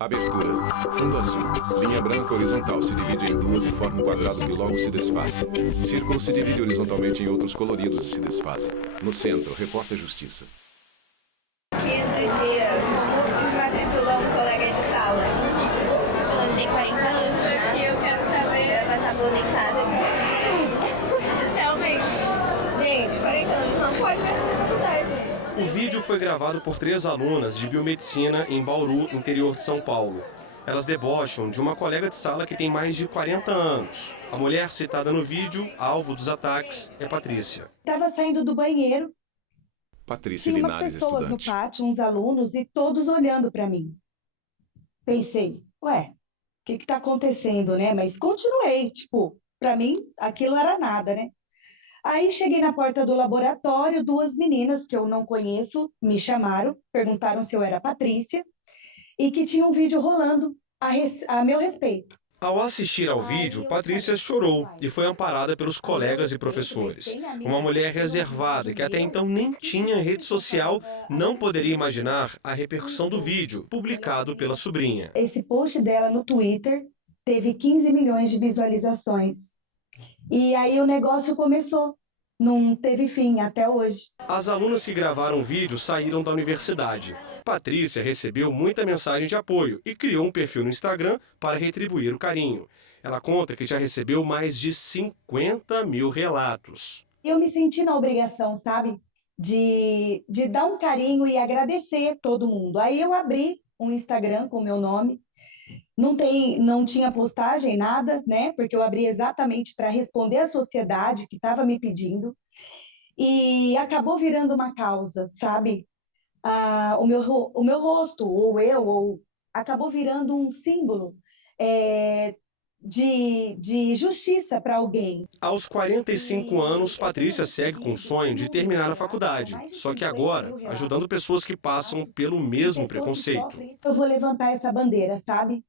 Abertura. Fundo azul. Linha branca horizontal se divide em duas e forma um quadrado que logo se desfaz. Círculo se divide horizontalmente em outros coloridos e se desfazem. No centro, reporta Justiça. Quiz do dia. Como se matriculou um colega de sala? Quando tem 40 anos, aqui eu quero saber. Ela vai estar publicada. Realmente. Gente, 40 anos não pode ver essa faculdade. O vídeo foi gravado por 3 alunas de biomedicina em Bauru, interior de São Paulo. Elas debocham de uma colega de sala que tem mais de 40 anos. A mulher citada no vídeo, alvo dos ataques, é Patrícia. Estava saindo do banheiro. Patrícia Tinha umas Linares, pessoas estudante. no pátio, uns alunos, e todos olhando para mim. Pensei, ué, o que está acontecendo, né? Mas continuei, para mim, aquilo era nada, né? Aí cheguei na porta do laboratório, 2 meninas que eu não conheço me chamaram, perguntaram se eu era Patrícia e que tinha um vídeo rolando a meu respeito. Ao assistir ao vídeo, Patrícia chorou e foi amparada pelos colegas e professores. Uma mulher reservada que até então nem tinha rede social não poderia imaginar a repercussão do vídeo publicado pela sobrinha. Esse post dela no Twitter teve 15 milhões de visualizações. E aí o negócio começou. Não teve fim até hoje. As alunas que gravaram o vídeo saíram da universidade. Patrícia recebeu muita mensagem de apoio e criou um perfil no Instagram para retribuir o carinho. Ela conta que já recebeu mais de 50 mil relatos. Eu me senti na obrigação, sabe? De dar um carinho e agradecer todo mundo. Aí eu abri um Instagram com o meu nome. Não tinha postagem, nada, né? Porque eu abri exatamente para responder à sociedade que estava me pedindo. E acabou virando uma causa, sabe? O meu rosto, acabou virando um símbolo de justiça para alguém. Aos 45 anos, Patrícia segue com o sonho de terminar a faculdade, só que agora ajudando pessoas que passam pelo mesmo preconceito. Eu vou levantar essa bandeira, sabe?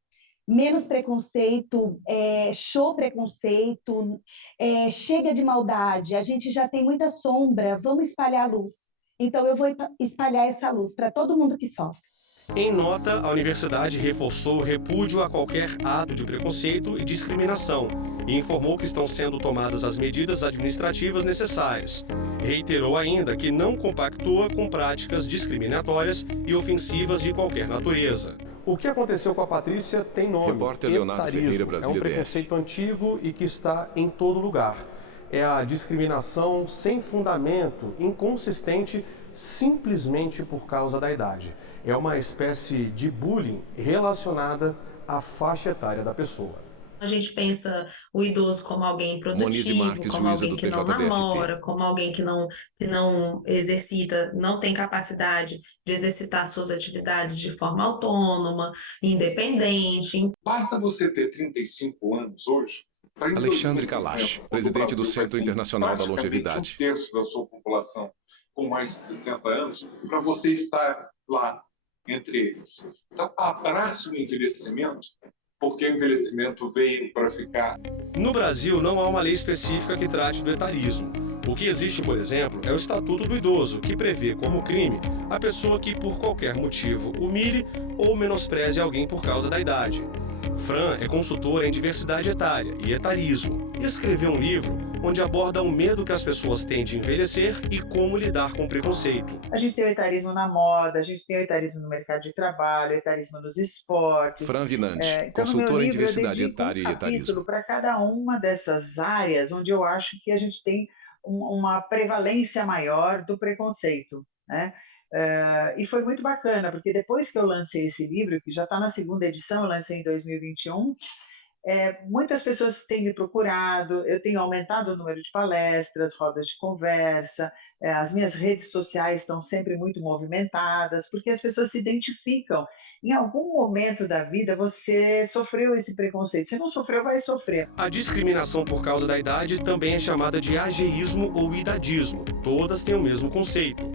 Menos preconceito, show preconceito, chega de maldade, a gente já tem muita sombra, vamos espalhar a luz. Então eu vou espalhar essa luz para todo mundo que sofre. Em nota, a universidade reforçou o repúdio a qualquer ato de preconceito e discriminação e informou que estão sendo tomadas as medidas administrativas necessárias. Reiterou ainda que não compactua com práticas discriminatórias e ofensivas de qualquer natureza. O que aconteceu com a Patrícia tem nome. Repórter Leonardo etarismo. Ferreira, Brasília É um preconceito antigo e que está em todo lugar. É a discriminação sem fundamento, inconsistente, simplesmente por causa da idade. É uma espécie de bullying relacionada à faixa etária da pessoa. A gente pensa o idoso como alguém produtivo, Marques, como alguém do que não TJDFT. namora, como alguém que não exercita, não tem capacidade de exercitar suas atividades de forma autônoma, independente. Basta você ter 35 anos hoje. Alexandre Kalash, presidente do Centro Internacional da Longevidade. 1/3 da sua população com mais de 60 anos, para você estar lá entre eles. Então, abrace o envelhecimento, porque o envelhecimento veio para ficar. No Brasil, não há uma lei específica que trate do etarismo. O que existe, por exemplo, é o Estatuto do Idoso, que prevê como crime a pessoa que, por qualquer motivo, humilhe ou menospreze alguém por causa da idade. Fran é consultora em diversidade etária e etarismo e escreveu um livro onde aborda o medo que as pessoas têm de envelhecer e como lidar com o preconceito. A gente tem o etarismo na moda, a gente tem o etarismo no mercado de trabalho, o etarismo nos esportes. Fran Vinante, Então, consultora em livro, diversidade etária e etarismo. Para cada uma dessas áreas onde eu acho que a gente tem uma prevalência maior do preconceito, né? E foi muito bacana, porque depois que eu lancei esse livro, que já está na 2ª edição, eu lancei em 2021, muitas pessoas têm me procurado, eu tenho aumentado o número de palestras, rodas de conversa, as minhas redes sociais estão sempre muito movimentadas, porque as pessoas se identificam. Em algum momento da vida você sofreu esse preconceito, se não sofreu, vai sofrer. A discriminação por causa da idade também é chamada de ageísmo ou idadismo, todas têm o mesmo conceito.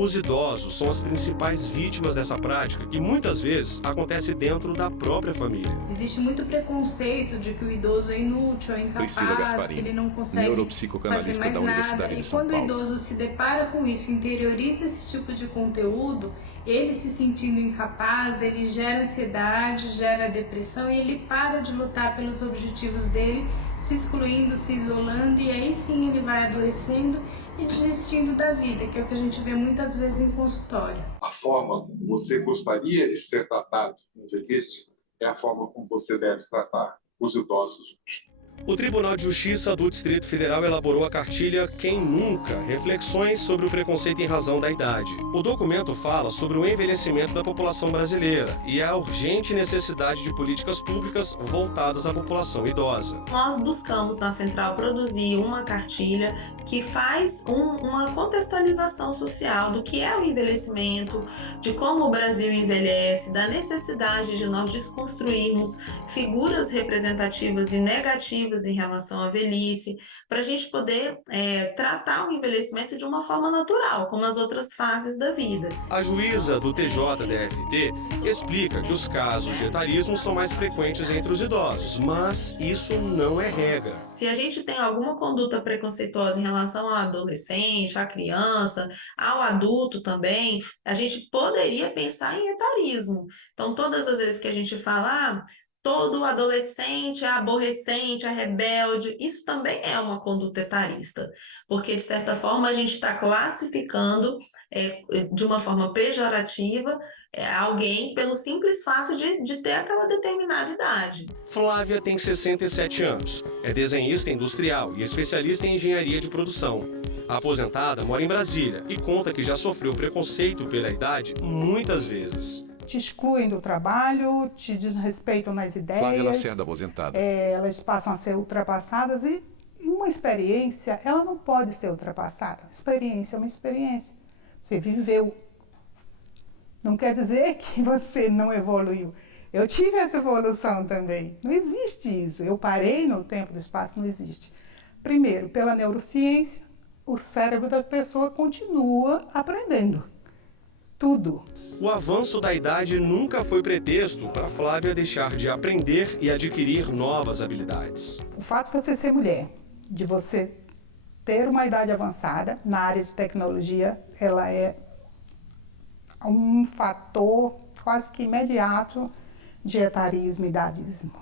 Os idosos são as principais vítimas dessa prática que muitas vezes acontece dentro da própria família. Existe muito preconceito de que o idoso é inútil, é incapaz, que ele não consegue neuropsicocanalista fazer mais da Universidade nada. de E São quando Paulo. o idoso se depara com isso, interioriza esse tipo de conteúdo, ele se sentindo incapaz, ele gera ansiedade, gera depressão e ele para de lutar pelos objetivos dele, se excluindo, se isolando, e aí sim ele vai adoecendo e desistindo da vida, que é o que a gente vê muitas vezes em consultório. A forma como você gostaria de ser tratado no velhice é a forma como você deve tratar os idosos hoje. O Tribunal de Justiça do Distrito Federal elaborou a cartilha Quem Nunca? Reflexões sobre o preconceito em razão da idade. O documento fala sobre o envelhecimento da população brasileira e a urgente necessidade de políticas públicas voltadas à população idosa. Nós buscamos na Central produzir uma cartilha que faz uma contextualização social do que é o envelhecimento, de como o Brasil envelhece, da necessidade de nós desconstruirmos figuras representativas e negativas em relação à velhice, para a gente poder tratar o envelhecimento de uma forma natural, como as outras fases da vida. A juíza do TJDFT explica que os casos de etarismo são mais frequentes entre os idosos, mas isso não é regra. Se a gente tem alguma conduta preconceituosa em relação ao adolescente, à criança, ao adulto também, a gente poderia pensar em etarismo. Então, todas as vezes que a gente fala, todo adolescente é aborrecente, é rebelde, isso também é uma conduta etarista, porque de certa forma a gente está classificando de uma forma pejorativa alguém pelo simples fato de ter aquela determinada idade. Flávia tem 67 anos, é desenhista industrial e especialista em engenharia de produção. A aposentada mora em Brasília e conta que já sofreu preconceito pela idade muitas vezes. Te excluem do trabalho, te desrespeitam nas ideias. Flávia Lacerda, aposentada. Elas passam a ser ultrapassadas e uma experiência, ela não pode ser ultrapassada. Experiência é uma experiência. Você viveu. Não quer dizer que você não evoluiu. Eu tive essa evolução também. Não existe isso. Eu parei no tempo do espaço, não existe. Primeiro, pela neurociência, o cérebro da pessoa continua aprendendo. Tudo. O avanço da idade nunca foi pretexto para Flávia deixar de aprender e adquirir novas habilidades. O fato de você ser mulher, de você ter uma idade avançada na área de tecnologia, ela é um fator quase que imediato de etarismo e idadismo,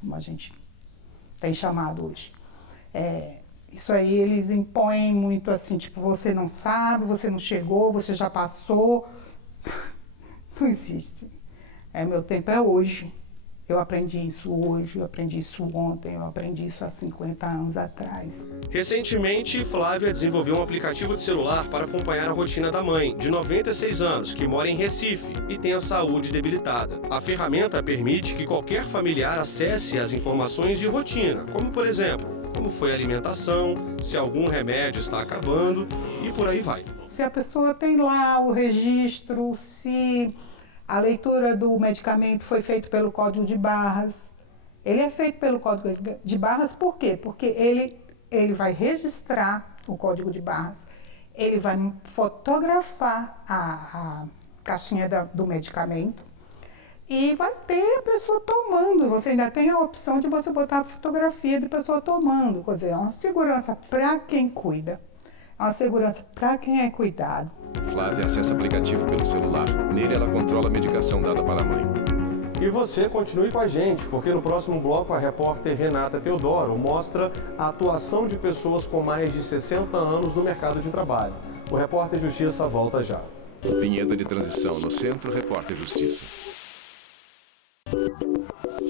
como a gente tem chamado hoje. Isso aí eles impõem muito assim, tipo, você não sabe, você não chegou, você já passou. Não existe. Meu tempo é hoje. Eu aprendi isso hoje, eu aprendi isso ontem, eu aprendi isso há 50 anos atrás. Recentemente, Flávia desenvolveu um aplicativo de celular para acompanhar a rotina da mãe, de 96 anos, que mora em Recife e tem a saúde debilitada. A ferramenta permite que qualquer familiar acesse as informações de rotina, como por exemplo, como foi a alimentação, se algum remédio está acabando e por aí vai. Se a pessoa tem lá o registro, se a leitura do medicamento foi feita pelo código de barras. Ele é feito pelo código de barras por quê? Porque ele vai registrar o código de barras, ele vai fotografar a caixinha do medicamento e vai ter a pessoa tomando. Você ainda tem a opção de você botar a fotografia da pessoa tomando. Quer dizer, é uma segurança para quem cuida, é uma segurança para quem é cuidado. Flávia acessa o aplicativo pelo celular. Nele ela controla a medicação dada para a mãe. E você continue com a gente, porque no próximo bloco a repórter Renata Teodoro mostra a atuação de pessoas com mais de 60 anos no mercado de trabalho. O Repórter Justiça volta já. Vinheta de transição no Centro Repórter Justiça.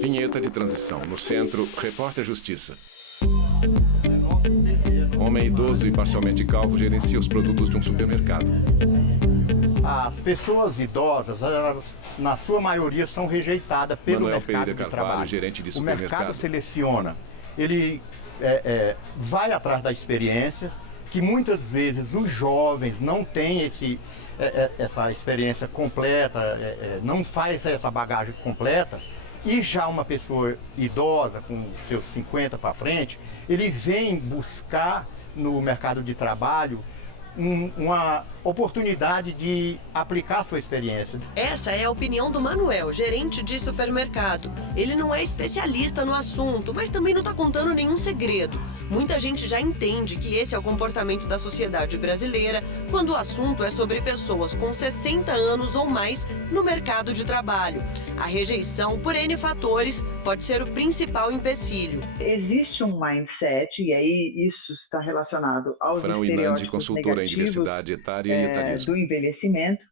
Vinheta de transição no Centro Repórter Justiça. Homem idoso e parcialmente calvo gerencia os produtos de um supermercado. As pessoas idosas, elas, na sua maioria, são rejeitadas pelo Manuel mercado Pereira de Carvalho, trabalho. gerente de O supermercado. mercado seleciona, ele vai atrás da experiência, que muitas vezes os jovens não têm essa experiência completa, não faz essa bagagem completa. E já uma pessoa idosa, com seus 50 para frente, ele vem buscar no mercado de trabalho uma oportunidade de aplicar sua experiência. Essa é a opinião do Manuel, gerente de supermercado. Ele não é especialista no assunto, mas também não está contando nenhum segredo. Muita gente já entende que esse é o comportamento da sociedade brasileira quando o assunto é sobre pessoas com 60 anos ou mais no mercado de trabalho. A rejeição, por N fatores, pode ser o principal empecilho. Existe um mindset, e aí isso está relacionado aos estereótipos negativos do envelhecimento,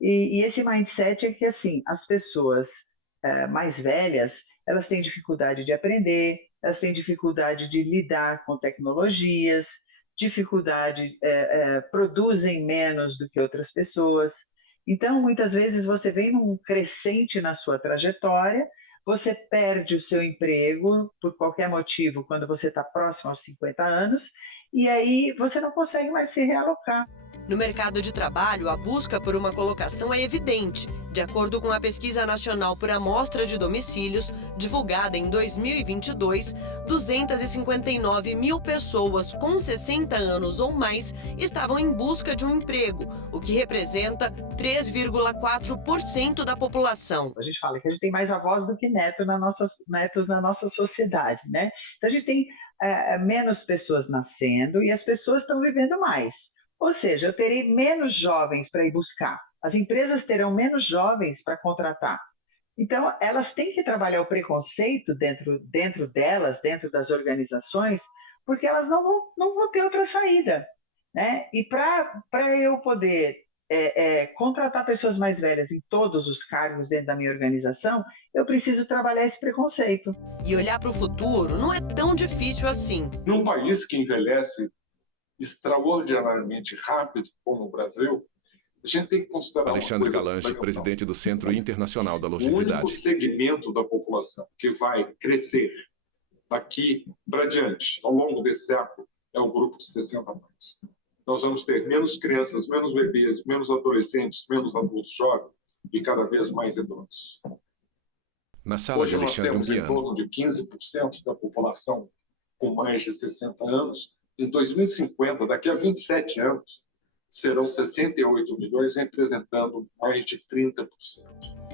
e esse mindset é que, assim, as pessoas mais velhas, elas têm dificuldade de aprender, elas têm dificuldade de lidar com tecnologias, produzem menos do que outras pessoas. Então, muitas vezes você vem num crescente na sua trajetória, você perde o seu emprego por qualquer motivo quando você está próximo aos 50 anos, e aí você não consegue mais se realocar. No mercado de trabalho, a busca por uma colocação é evidente. De acordo com a Pesquisa Nacional por Amostra de Domicílios, divulgada em 2022, 259 mil pessoas com 60 anos ou mais estavam em busca de um emprego, o que representa 3,4% da população. A gente fala que a gente tem mais avós do que netos na nossa sociedade, né? Então a gente tem menos pessoas nascendo e as pessoas estão vivendo mais. Ou seja, eu terei menos jovens para ir buscar. As empresas terão menos jovens para contratar. Então, elas têm que trabalhar o preconceito dentro delas, dentro das organizações, porque elas não vão ter outra saída, né? E para eu poder contratar pessoas mais velhas em todos os cargos dentro da minha organização, eu preciso trabalhar esse preconceito. E olhar para o futuro não é tão difícil assim. Num país que envelhece extraordinariamente rápido, como o Brasil, a gente tem que considerar Alexandre Galange, presidente do Centro Internacional da Longevidade. O único segmento da população que vai crescer daqui para diante, ao longo desse século, é o grupo de 60 mais. Nós vamos ter menos crianças, menos bebês, menos adolescentes, menos adultos jovens e cada vez mais idosos. Na sala Hoje de Alexandre nós temos em torno de 15% da população com mais de 60 anos. Em 2050, daqui a 27 anos, serão 68 milhões, representando mais de 30%.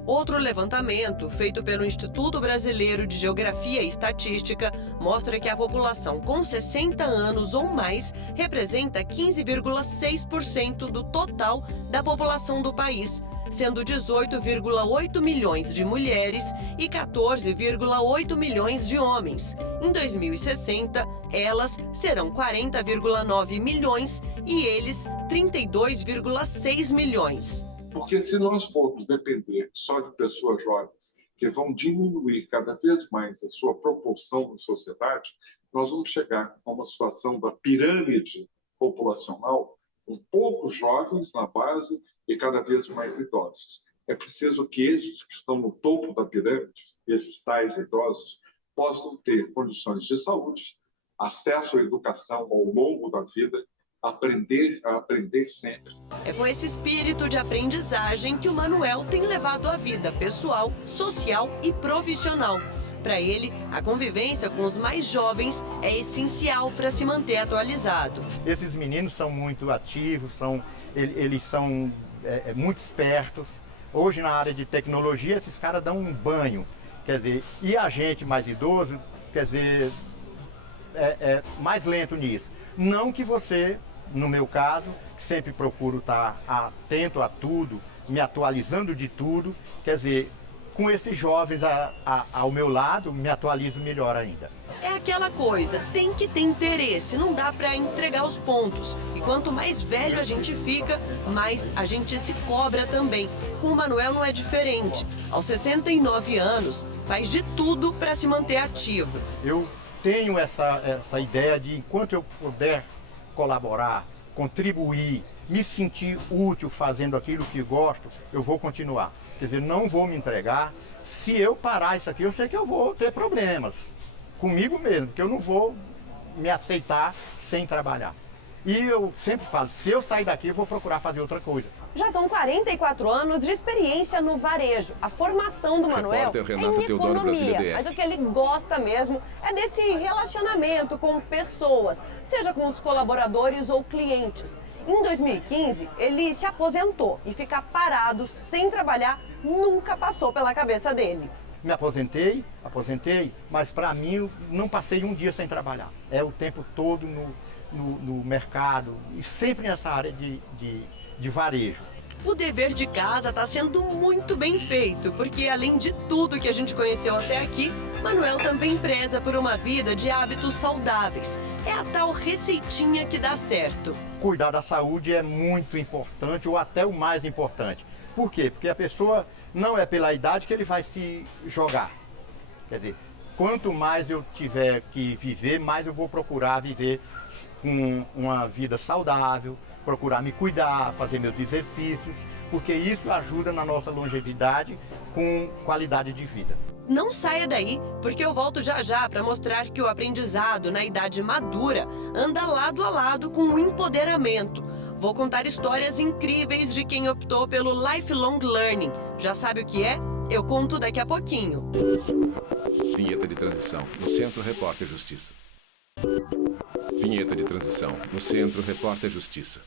Outro levantamento, feito pelo Instituto Brasileiro de Geografia e Estatística, mostra que a população com 60 anos ou mais representa 15,6% do total da população do país, sendo 18,8 milhões de mulheres e 14,8 milhões de homens. Em 2060, elas serão 40,9 milhões e eles 32,6 milhões. Porque se nós formos depender só de pessoas jovens, que vão diminuir cada vez mais a sua proporção na sociedade, nós vamos chegar a uma situação da pirâmide populacional, com poucos jovens na base e cada vez mais idosos. É preciso que esses que estão no topo da pirâmide, esses tais idosos, possam ter condições de saúde, acesso à educação ao longo da vida, aprender sempre. É com esse espírito de aprendizagem que o Manuel tem levado a vida pessoal, social e profissional. Para ele, a convivência com os mais jovens é essencial para se manter atualizado. Esses meninos são muito ativos, eles são muito espertos. Hoje, na área de tecnologia, esses caras dão um banho. Quer dizer, e a gente mais idoso, quer dizer, é mais lento nisso. Não que você, no meu caso, que sempre procuro estar atento a tudo, me atualizando de tudo, quer dizer, com esses jovens ao meu lado, me atualizo melhor ainda. É aquela coisa, tem que ter interesse, não dá para entregar os pontos. E quanto mais velho a gente fica, mais a gente se cobra também. Com o Manuel não é diferente. Aos 69 anos, faz de tudo para se manter ativo. Eu tenho essa ideia de, enquanto eu puder colaborar, contribuir, me sentir útil fazendo aquilo que gosto, eu vou continuar. Quer dizer, não vou me entregar. Se eu parar isso aqui, eu sei que eu vou ter problemas comigo mesmo, porque eu não vou me aceitar sem trabalhar. E eu sempre falo, se eu sair daqui, eu vou procurar fazer outra coisa. Já são 44 anos de experiência no varejo. A formação do Manuel é em economia, mas o que ele gosta mesmo é desse relacionamento com pessoas, seja com os colaboradores ou clientes. Em 2015, ele se aposentou e ficar parado sem trabalhar nunca passou pela cabeça dele. Me aposentei, mas para mim eu não passei um dia sem trabalhar. É o tempo todo no mercado e sempre nessa área de varejo. O dever de casa está sendo muito bem feito, porque além de tudo que a gente conheceu até aqui, Manuel também preza por uma vida de hábitos saudáveis. É a tal receitinha que dá certo. Cuidar da saúde é muito importante, ou até o mais importante. Por quê? Porque a pessoa não é pela idade que ele vai se jogar. Quer dizer, quanto mais eu tiver que viver, mais eu vou procurar viver com uma vida saudável, procurar me cuidar, fazer meus exercícios, porque isso ajuda na nossa longevidade com qualidade de vida. Não saia daí, porque eu volto já já para mostrar que o aprendizado na idade madura anda lado a lado com o empoderamento. Vou contar histórias incríveis de quem optou pelo lifelong learning. Já sabe o que é? Eu conto daqui a pouquinho. Vinheta de transição no Centro Repórter Justiça. Vinheta de transição no Centro Repórter Justiça.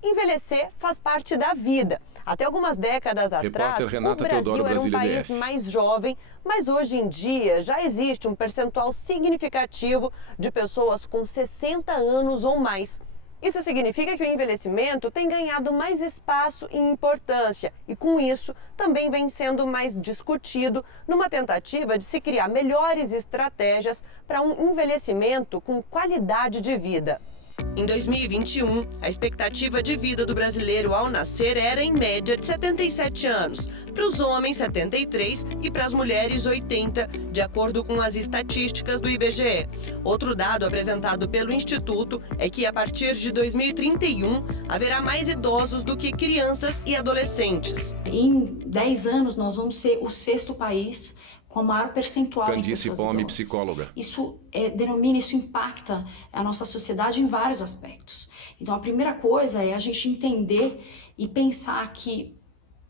Envelhecer faz parte da vida. Até algumas décadas atrás, o Brasil era um país mais jovem, mas hoje em dia já existe um percentual significativo de pessoas com 60 anos ou mais. Isso significa que o envelhecimento tem ganhado mais espaço e importância e, com isso, também vem sendo mais discutido numa tentativa de se criar melhores estratégias para um envelhecimento com qualidade de vida. Em 2021, a expectativa de vida do brasileiro ao nascer era, em média, de 77 anos. Para os homens, 73 e para as mulheres, 80, de acordo com as estatísticas do IBGE. Outro dado apresentado pelo Instituto é que, a partir de 2031, haverá mais idosos do que crianças e adolescentes. Em 10 anos, nós vamos ser o 6º país com o maior percentual de pessoas idosas. Psicóloga. Isso isso impacta a nossa sociedade em vários aspectos. Então, a primeira coisa é a gente entender e pensar que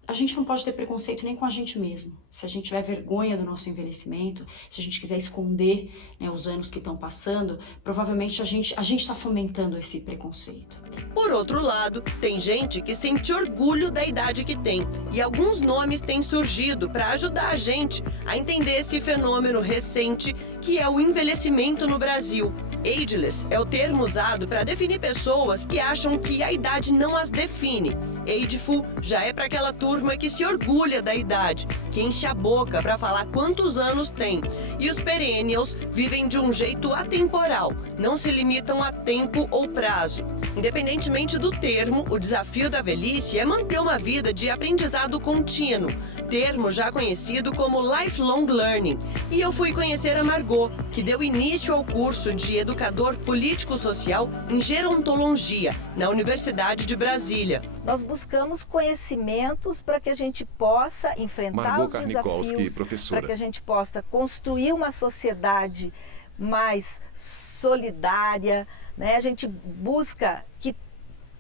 a gente não pode ter preconceito nem com a gente mesmo. Se a gente tiver vergonha do nosso envelhecimento, se a gente quiser esconder, né, os anos que estão passando, provavelmente a gente está fomentando esse preconceito. Por outro lado, tem gente que sente orgulho da idade que tem. E alguns nomes têm surgido para ajudar a gente a entender esse fenômeno recente que é o envelhecimento no Brasil. Ageless é o termo usado para definir pessoas que acham que a idade não as define. Ageful já é para aquela turma que se orgulha da idade, que enche a boca para falar quantos anos tem. E os perennials vivem de um jeito atemporal, não se limitam a tempo ou prazo. Independentemente do termo, o desafio da velhice é manter uma vida de aprendizado contínuo, termo já conhecido como lifelong learning. E eu fui conhecer a Margot, que deu início ao curso de educador político-social em gerontologia, na Universidade de Brasília. Nós buscamos conhecimentos para que a gente possa enfrentar os desafios, para que a gente possa construir uma sociedade mais solidária, né? A gente busca que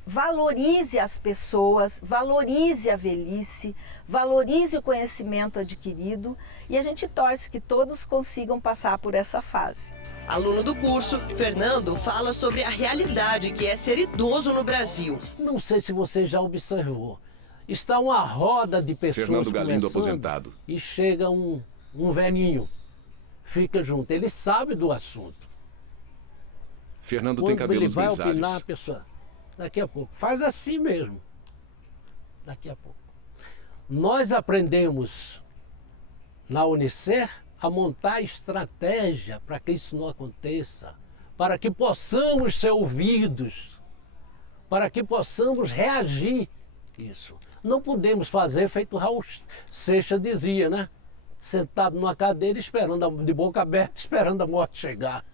valorize as pessoas, valorize a velhice, valorize o conhecimento adquirido e a gente torce que todos consigam passar por essa fase. Aluno do curso, Fernando fala sobre a realidade que é ser idoso no Brasil. Não sei se você já observou, está uma roda de pessoas Fernando Galindo aposentado. E chega um velhinho, fica junto, ele sabe do assunto. Fernando tem cabelos grisalhos. Ele vai opinar, a pessoa, daqui a pouco, faz assim mesmo, daqui a pouco. Nós aprendemos na Unicer a montar estratégia para que isso não aconteça, para que possamos ser ouvidos, para que possamos reagir isso. Não podemos fazer feito o Raul Seixas dizia, né? Sentado numa cadeira esperando, de boca aberta, esperando a morte chegar.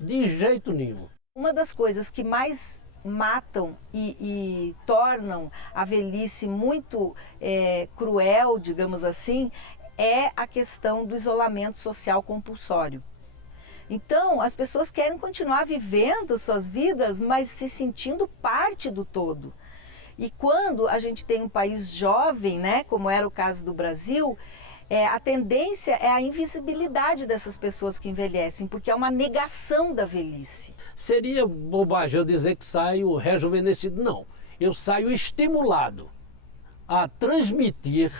De jeito nenhum. Uma das coisas que mais matam e tornam a velhice muito cruel, digamos assim, é a questão do isolamento social compulsório. Então, as pessoas querem continuar vivendo suas vidas, mas se sentindo parte do todo. E quando a gente tem um país jovem, né, como era o caso do Brasil, A tendência é a invisibilidade dessas pessoas que envelhecem, porque é uma negação da velhice. Seria bobagem eu dizer que saio rejuvenescido, não. Eu saio estimulado a transmitir,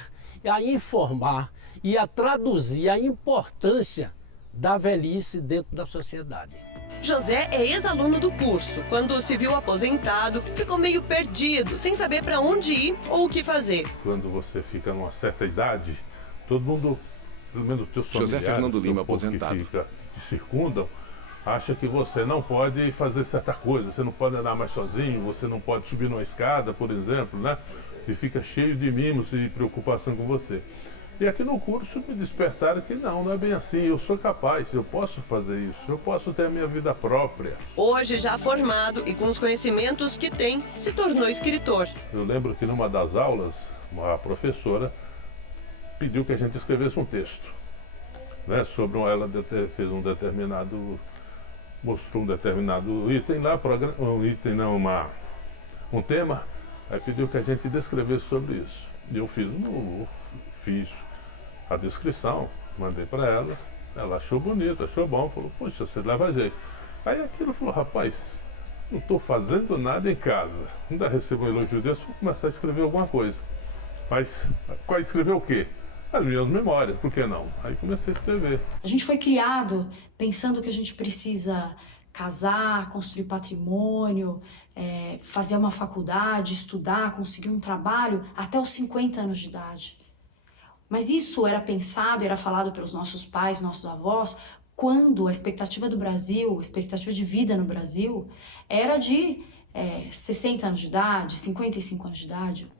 a informar e a traduzir a importância da velhice dentro da sociedade. José é ex-aluno do curso. Quando se viu aposentado, ficou meio perdido, sem saber para onde ir ou o que fazer. Quando você fica numa certa idade, todo mundo, pelo menos os teus familiares, José Fernando Lima, aposentado, que te circundam, acha que você não pode fazer certa coisa, você não pode andar mais sozinho, você não pode subir numa escada, por exemplo, né? E fica cheio de mimos e preocupação com você. E aqui no curso me despertaram que não é bem assim, eu sou capaz, eu posso fazer isso, eu posso ter a minha vida própria. Hoje, já formado e com os conhecimentos que tem, se tornou escritor. Eu lembro que numa das aulas, uma professora pediu que a gente escrevesse um texto, né, sobre ela fez um determinado, mostrou um determinado item lá, um tema, aí pediu que a gente descrevesse sobre isso. E eu fiz a descrição, mandei para ela achou bonito, achou bom, falou, poxa, você leva jeito. Aí aquilo falou, rapaz, não estou fazendo nada em casa, ainda recebo um elogio desse, vou começar a escrever alguma coisa. Mas, escrever o quê? As minhas memórias, por que não? Aí comecei a escrever. A gente foi criado pensando que a gente precisa casar, construir patrimônio, fazer uma faculdade, estudar, conseguir um trabalho até os 50 anos de idade. Mas isso era pensado, era falado pelos nossos pais, nossos avós, quando a expectativa do Brasil, a expectativa de vida no Brasil, era de 60 anos de idade, 55 anos de idade.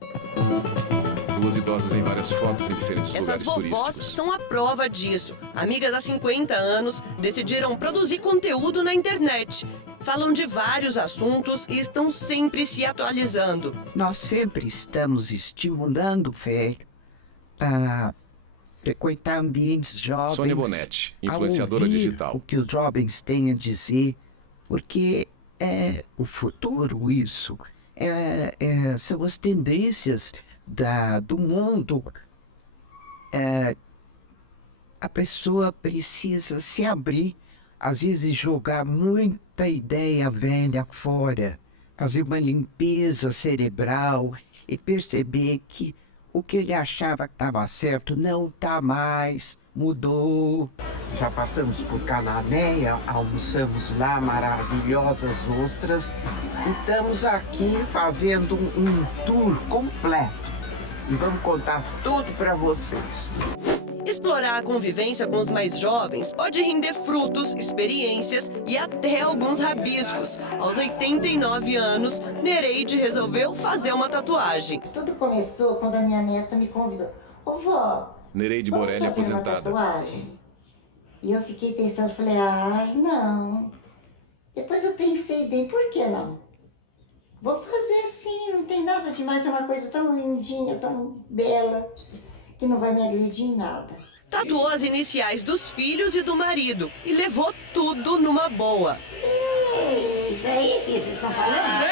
Duas idosas em várias fotos em diferentes Essas lugares vovós turísticos. são a prova disso. Amigas há 50 anos, decidiram produzir conteúdo na internet. Falam de vários assuntos e estão sempre se atualizando. Nós sempre estamos estimulando o velho a frequentar ambientes jovens. Sônia Bonetti, influenciadora digital. O que os jovens têm a dizer, porque é o futuro isso. São as tendências do mundo. A pessoa precisa se abrir, às vezes jogar muita ideia velha fora, fazer uma limpeza cerebral e perceber que o que ele achava que estava certo não está mais, mudou. Já passamos por Cananéia, almoçamos lá, maravilhosas ostras, e estamos aqui fazendo um tour completo. E vamos contar tudo para vocês. Explorar a convivência com os mais jovens pode render frutos, experiências e até alguns rabiscos. Aos 89 anos, Nereide resolveu fazer uma tatuagem. Tudo começou quando a minha neta me convidou. Ô vó, Nereide Borelli, aposentada. Uma tatuagem? E eu fiquei pensando, falei, ai, não. Depois eu pensei bem, por que não? Vou fazer sim, não tem nada demais, é uma coisa tão lindinha, tão bela, que não vai me agredir em nada. Tatuou as iniciais dos filhos e do marido e levou tudo numa boa. Isso aí que vocês estão falando?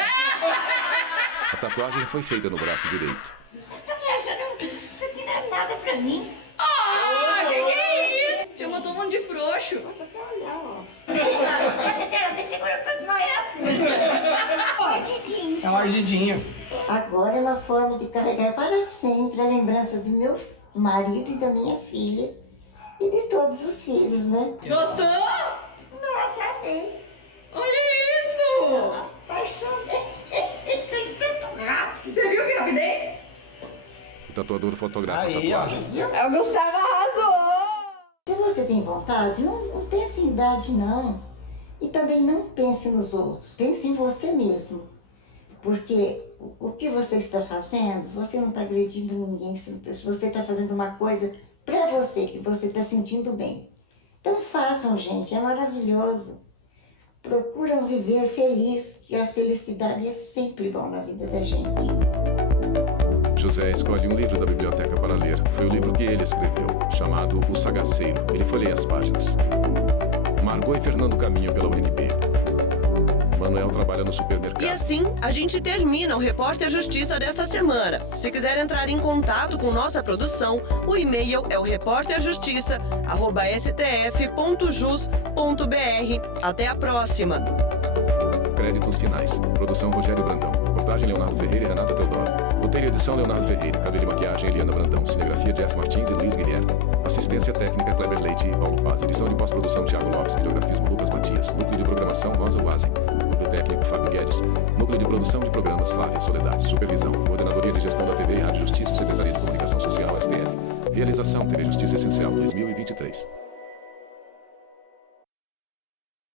A tatuagem foi feita no braço direito. Vocês estão me achando, isso aqui não é nada pra mim. Que é isso? Te botou um monte de frouxo. Nossa, até olhar, ó. Você tem me segura que eu tô desmaiando. É um ardidinho. Agora é uma forma de carregar para sempre a lembrança do meu marido e da minha filha e de todos os filhos, né? Gostou? Nossa, amei. Olha isso! Apaixonei. Tanto rápido. Você viu que rapidez? O tatuador fotografa a tatuagem. O Gustavo arrasou! Se você tem vontade, não pense em idade, não. E também não pense nos outros, pense em você mesmo. Porque o que você está fazendo, você não está agredindo ninguém, se você está fazendo uma coisa para você, que você está sentindo bem. Então façam, gente, é maravilhoso. Procuram viver feliz, que a felicidade é sempre bom na vida da gente. José escolhe um livro da biblioteca para ler. Foi o livro que ele escreveu, chamado O Sagaceiro. Ele folheia as páginas. Margot e Fernando caminham pela UNB. Manuel trabalha no supermercado. E assim, a gente termina o Repórter Justiça desta semana. Se quiser entrar em contato com nossa produção, o e-mail é o reporterjustiça@stf.jus.br. Até a próxima. Créditos finais. Produção Rogério Brandão. Reportagem Leonardo Ferreira e Renata Teodoro. Roteiro e edição Leonardo Ferreira. Cabelo e maquiagem Eliana Brandão. Cinegrafia Jeff Martins e Luiz Guilherme. Assistência técnica Kleber Leite e Paulo Paz. Edição de pós-produção Thiago Lopes. Videografismo Lucas Matias. Núcleo de programação Rosa Wazen. Núcleo técnico Fábio Guedes. Núcleo de produção de programas Flávia Soledade. Supervisão. Coordenadoria de gestão da TV e Rádio Justiça. Secretaria de Comunicação Social STF. Realização TV Justiça Essencial 2023.